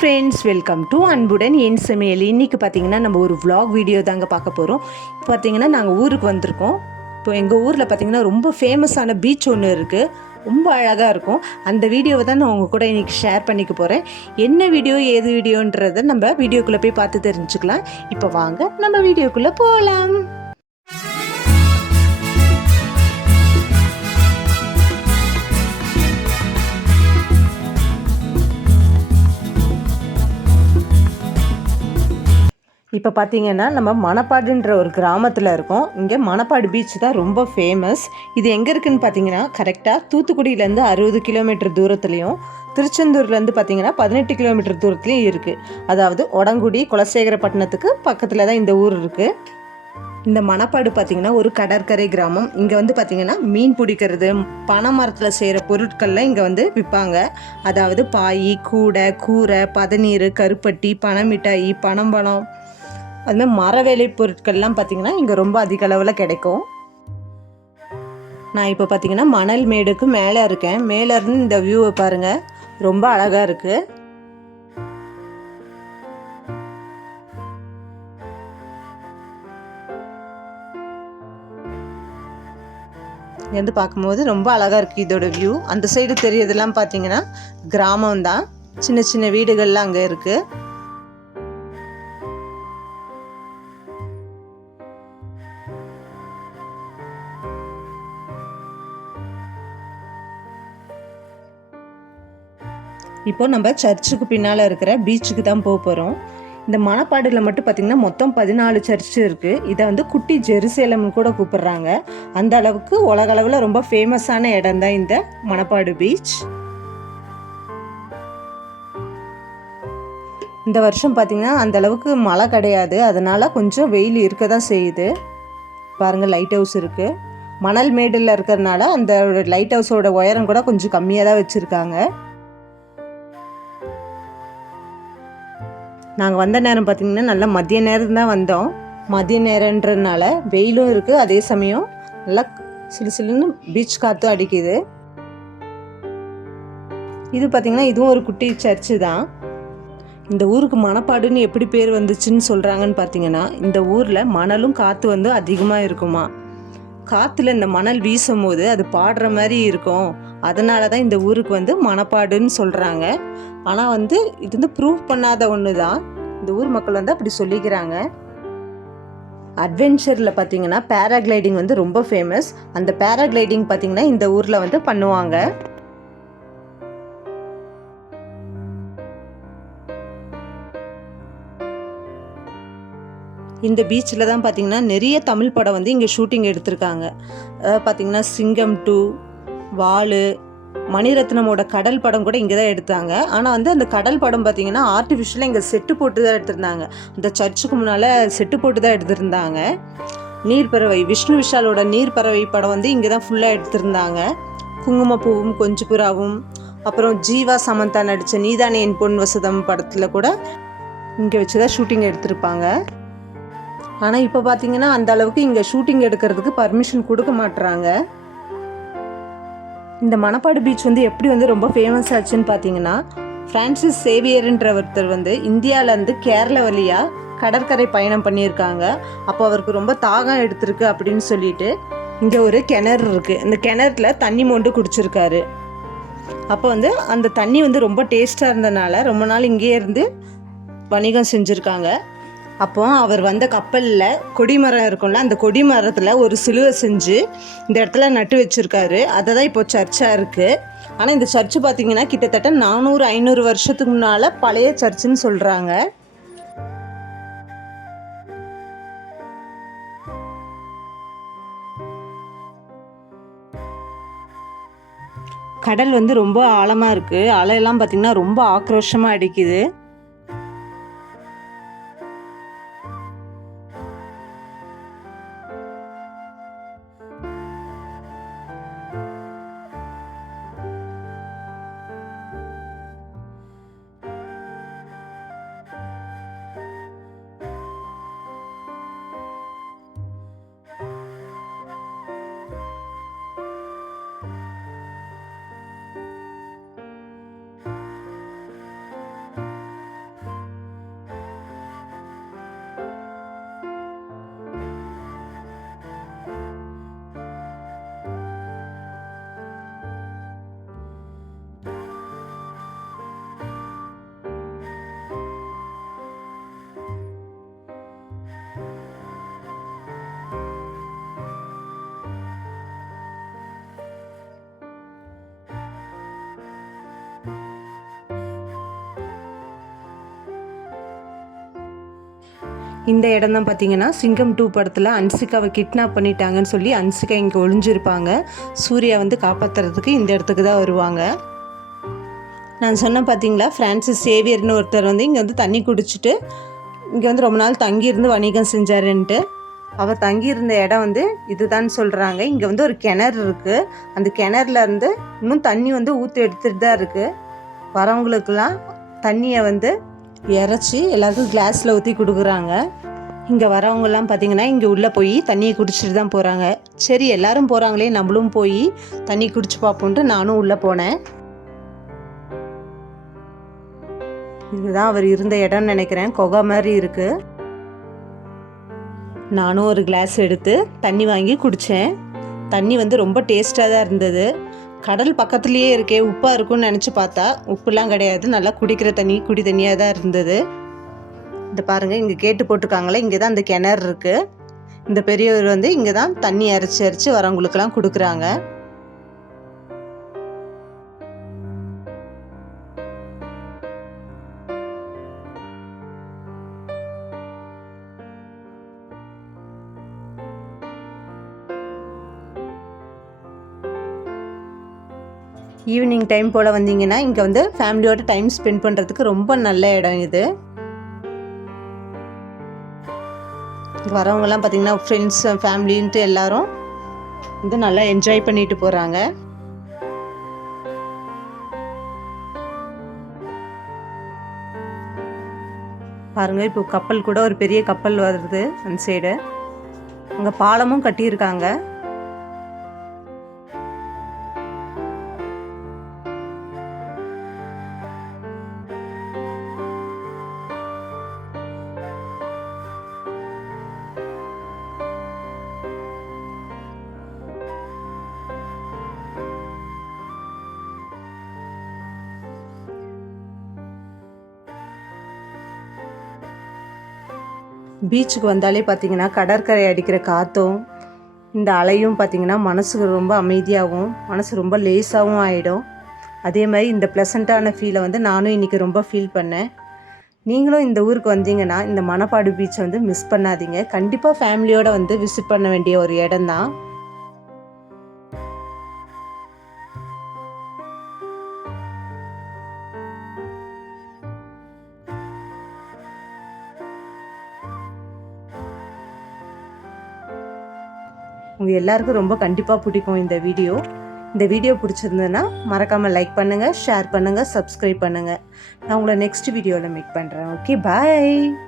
Friends welcome to அன்புடன் என் சமையல். இன்றைக்கி பார்த்தீங்கன்னா நம்ம ஒரு vlog வீடியோ தாங்க பார்க்க போகிறோம் பார்த்தீங்கன்னா நாங்கள் ஊருக்கு வந்திருக்கோம். இப்போ எங்கள் ஊரில் பார்த்தீங்கன்னா ரொம்ப ஃபேமஸான பீச் ஒன்று இருக்குது ரொம்ப அழகாக இருக்கும். அந்த வீடியோவை தான் நான் உங்கள் கூட இன்றைக்கி ஷேர் பண்ணிக்க போகிறேன் என்ன வீடியோ ஏது வீடியோன்றதை நம்ம வீடியோக்குள்ளே போய் பார்த்து தெரிஞ்சுக்கலாம். இப்போ வாங்க நம்ம வீடியோக்குள்ளே போகலாம் இப்போ பார்த்தீங்கன்னா நம்ம மணப்பாடுன்ற ஒரு கிராமத்தில் இருக்கோம். இங்கே மணப்பாடு பீச் தான் ரொம்ப ஃபேமஸ் இது எங்கே இருக்குதுன்னு பார்த்தீங்கன்னா கரெக்டாக தூத்துக்குடியிலேருந்து அறுபது கிலோமீட்டர் தூரத்துலேயும் திருச்செந்தூர்லேருந்து பார்த்தீங்கன்னா பதினெட்டு கிலோமீட்டர் தூரத்துலேயும் இருக்குது அதாவது ஒடங்குடி குலசேகரப்பட்டினத்துக்கு பக்கத்தில் தான் இந்த ஊர் இருக்குது இந்த மணப்பாடு பார்த்தீங்கன்னா ஒரு கடற்கரை கிராமம். இங்கே வந்து பார்த்தீங்கன்னா மீன் பிடிக்கிறது பனை மரத்தில் செய்கிற பொருட்கள்லாம் இங்கே வந்து விற்பாங்க அதாவது பாய் கூடை கூரை பதநீர் கருப்பட்டி பனமிட்டாய் பனம்பழம் அது மாதிரி மர வேலை பொருட்கள்லாம் பார்த்தீங்கன்னா இங்கே ரொம்ப அதிக அளவில் கிடைக்கும். நான் இப்போ பார்த்தீங்கன்னா மணல் மேடுக்கு மேலே இருக்கேன். மேலே இருந்து இந்த வியூவை பாருங்கள் ரொம்ப அழகாக இருக்குது இங்கேருந்து பார்க்கும்போது ரொம்ப அழகாக இருக்குது இதோட வியூ அந்த சைடு தெரியறதெல்லாம் பார்த்தீங்கன்னா கிராமம் தான் சின்ன சின்ன வீடுகள்லாம் அங்கே இருக்குது இப்போ நம்ம சர்ச்சுக்கு பின்னால் இருக்கிற பீச்சுக்கு தான் போக போகிறோம் இந்த மணப்பாடில் மட்டும் பார்த்திங்கன்னா மொத்தம் பதினாலு சர்ச்சு இருக்குது இதை வந்து குட்டி ஜெருசேலம்னு கூட கூப்பிடுறாங்க. அந்த அளவுக்கு உலகளவில் ரொம்ப ஃபேமஸான இடம் தான் இந்த மணப்பாடு பீச். இந்த வருஷம் பார்த்திங்கன்னா அந்தளவுக்கு மழை கிடையாது. அதனால் கொஞ்சம் வெயில் இருக்க தான் செய்யுது. பாருங்கள் லைட் ஹவுஸ் இருக்குது மணல் மேடில் இருக்கிறதுனால அந்த லைட் ஹவுஸோட உயரம் கூட கொஞ்சம் கம்மியாக தான் வச்சுருக்காங்க. நாங்கள் வந்த நேரம் பார்த்திங்கன்னா நல்லா மதிய நேரம் தான் வந்தோம். மதிய நேரன்றதுனால வெயிலும் இருக்குது அதே சமயம் நல்லா சிலு சிலுன்னு பீச் காற்றும் அடிக்குது. இது பார்த்திங்கன்னா இதுவும் ஒரு குட்டி சர்ச்சு தான். இந்த ஊருக்கு மணப்பாடுன்னு எப்படி பேர் வந்துச்சுன்னு சொல்கிறாங்கன்னு பார்த்தீங்கன்னா இந்த ஊரில் மணலும் காற்று வந்து அதிகமாக இருக்குமா. காற்றுல இந்த மணல் வீசும் போது அது பாடுற மாதிரி இருக்கும். அதனால தான் இந்த ஊருக்கு வந்து மணப்பாடுன்னு சொல்கிறாங்க ஆனால் வந்து இது வந்து ப்ரூவ் பண்ணாத ஒன்று தான் இந்த ஊர் மக்கள் வந்து அப்படி சொல்லிக்கிறாங்க. அட்வென்ச்சரில் பார்த்தீங்கன்னா பேராகிளைடிங் வந்து ரொம்ப ஃபேமஸ் அந்த பேராகிளைடிங் பார்த்தீங்கன்னா இந்த ஊரில் வந்து பண்ணுவாங்க. இந்த பீச்சில் தான் பார்த்தீங்கன்னா நிறைய தமிழ் படம் வந்து இங்கே ஷூட்டிங் எடுத்திருக்காங்க. அதாவது பார்த்தீங்கன்னா சிங்கம் டூ வாலு மணிரத்னமோட கடல் படம் கூட இங்கே தான் எடுத்தாங்க. ஆனால் வந்து அந்த கடல் படம் பார்த்தீங்கன்னா ஆர்டிஃபிஷியலாக இங்கே செட்டு போட்டு தான் எடுத்திருந்தாங்க. அந்த சர்ச்சுக்கு முன்னால் செட்டு போட்டு தான் எடுத்திருந்தாங்க. நீர்ப்பறவை விஷ்ணு விஷாலோட நீர்ப்பறவை படம் வந்து இங்கே தான் ஃபுல்லாக எடுத்திருந்தாங்க. குங்குமப்பூவும் கொஞ்சுப்புறாவும் அப்புறம் ஜீவா சமந்தா நடித்த நீதானே என் பொன் வசதம் படத்தில் கூட இங்கே வச்சு தான் ஷூட்டிங் எடுத்திருப்பாங்க. ஆனால் இப்போ பார்த்தீங்கன்னா அந்த அளவுக்கு இங்கே ஷூட்டிங் எடுக்கிறதுக்கு பர்மிஷன் கொடுக்க மாட்டுறாங்க இந்த மணப்பாடு பீச் வந்து எப்படி வந்து ரொம்ப ஃபேமஸ் ஆச்சுன்னு பார்த்தீங்கன்னா ஃப்ரான்சிஸ் சேவியர்ன்ற ஒருத்தர் வந்து இந்தியாவிலேருந்து கேரளா வழியாக கடற்கரை பயணம் பண்ணியிருக்காங்க. அப்போ அவருக்கு ரொம்ப தாகம் எடுத்திருக்கு அப்படின்னு சொல்லிட்டு இங்கே ஒரு கிணறு இருக்குது இந்த கிணறுல தண்ணி மொண்டு குடிச்சிருக்காரு. அப்போ வந்து அந்த தண்ணி வந்து ரொம்ப டேஸ்ட்டாக இருந்தனால ரொம்ப நாள் இங்கேயே இருந்து வணிகம் செஞ்சுருக்காங்க. அப்போ அவர் வந்த கப்பலில் கொடிமரம் இருக்கும்ல அந்த கொடிமரத்தில் ஒரு சிலுவை செஞ்சு இந்த இடத்துல நட்டு வச்சுருக்காரு. அதை தான் இப்போ சர்ச்சாக இருக்குது ஆனால் இந்த சர்ச்சு பார்த்தீங்கன்னா கிட்டத்தட்ட நானூறு ஐநூறு வருஷத்துக்கு முன்னால் பழைய சர்ச்சுன்னு சொல்கிறாங்க கடல் வந்து ரொம்ப ஆழமாக இருக்குது அலையெல்லாம் பார்த்திங்கன்னா ரொம்ப ஆக்ரோஷமாக அடிக்குது. இந்த இடம் தான் பார்த்தீங்கன்னா சிங்கம் டூ படத்தில் அன்சிகாவை கிட்னாப் பண்ணிட்டாங்கன்னு சொல்லி அன்சிகா இங்கே ஒளிஞ்சிருப்பாங்க. சூர்யா வந்து காப்பாற்றுறதுக்கு இந்த இடத்துக்கு தான் வருவாங்க. நான் சொன்னேன் பார்த்தீங்களா ஃப்ரான்சிஸ் சேவியர்னு ஒருத்தர் வந்து இங்கே வந்து தண்ணி குடிச்சிட்டு இங்கே வந்து ரொம்ப நாள் தங்கியிருந்து வணிகம் செஞ்சாருன்ட்டு. அவர் தங்கியிருந்த இடம் வந்து இதுதான் சொல்கிறாங்க இங்கே வந்து ஒரு கிணறு இருக்குது அந்த கிணறுல இருந்து இன்னும் தண்ணி வந்து ஊற்றி எடுத்துகிட்டு தான் இருக்குது வரவங்களுக்கெல்லாம் தண்ணியை வந்து இறச்சி எல்லாருக்கும் கிளாஸில் ஊற்றி கொடுக்குறாங்க. இங்கே வரவங்கெல்லாம் பார்த்தீங்கன்னா இங்கே உள்ளே போய் தண்ணியை குடிச்சிட்டு தான் போகிறாங்க சரி எல்லாரும் போகிறாங்களே நம்மளும் போய் தண்ணி குடிச்சு பார்ப்போன்ட்டு நானும் உள்ளே போனேன். இதுதான் அவர் இருந்த இடம்னு நினைக்கிறேன். கொகை மாதிரி இருக்குது நானும் ஒரு கிளாஸ் எடுத்து தண்ணி வாங்கி குடித்தேன் தண்ணி வந்து ரொம்ப டேஸ்ட்டாக தான் இருந்தது. கடல் பக்கத்துலேயே இருக்கே உப்பாக இருக்கும்னு நினச்சி பார்த்தா உப்புலாம் கிடையாது. நல்லா குடிக்கிற தண்ணி குடி தண்ணியாக தான் இருந்தது. இந்த பாருங்கள் இங்கே கேட்டு போட்டிருக்காங்களே இங்கே தான் அந்த கிணறு இருக்குது இந்த பெரியவர் வந்து இங்கே தான் தண்ணி அரைச்சி அரைச்சி வரவங்களுக்கெல்லாம் கொடுக்குறாங்க. ஈவினிங் டைம் போல் வந்தீங்கன்னா இங்கே வந்து ஃபேமிலியோட டைம் ஸ்பெண்ட் பண்ணுறதுக்கு ரொம்ப நல்ல இடம் இது. இங்க வரவங்கலாம் பார்த்தீங்கன்னா ஃப்ரெண்ட்ஸ் ஃபேமிலின்ட்டு எல்லாரும் வந்து நல்லா என்ஜாய் பண்ணிட்டு போகிறாங்க பாருங்க இப்போ கப்பல் கூட ஒரு பெரிய கப்பல் வருது அந்த சைடு அங்கே பாலமும் கட்டியிருக்காங்க. பீச்சுக்கு வந்தாலே பார்த்தீங்கன்னா கடற்கரை அடிக்கிற காற்றும் இந்த அலையும் பார்த்தீங்கன்னா மனசுக்கு ரொம்ப அமைதியாகவும் மனசு ரொம்ப லேஸாகவும் ஆகிடும் அதே மாதிரி இந்த ப்ளசண்ட்டான ஃபீலை வந்து நானும் இன்றைக்கி ரொம்ப ஃபீல் பண்ணேன். நீங்களும் இந்த ஊருக்கு வந்தீங்கன்னா இந்த மணப்பாடு பீச் வந்து மிஸ் பண்ணாதீங்க. கண்டிப்பாக ஃபேமிலியோடு வந்து விசிட் பண்ண வேண்டிய ஒரு இடம் தான் உங்கள் எல்லாருக்கும் ரொம்ப கண்டிப்பாக பிடிக்கும் இந்த வீடியோ. இந்த வீடியோ பிடிச்சிருந்ததுன்னா மறக்காமல் லைக் பண்ணுங்கள் ஷேர் பண்ணுங்கள் சப்ஸ்கிரைப் பண்ணுங்கள் நான் உங்களை நெக்ஸ்ட் வீடியோவில் மீட் பண்ணுறேன் ஓகே பாய்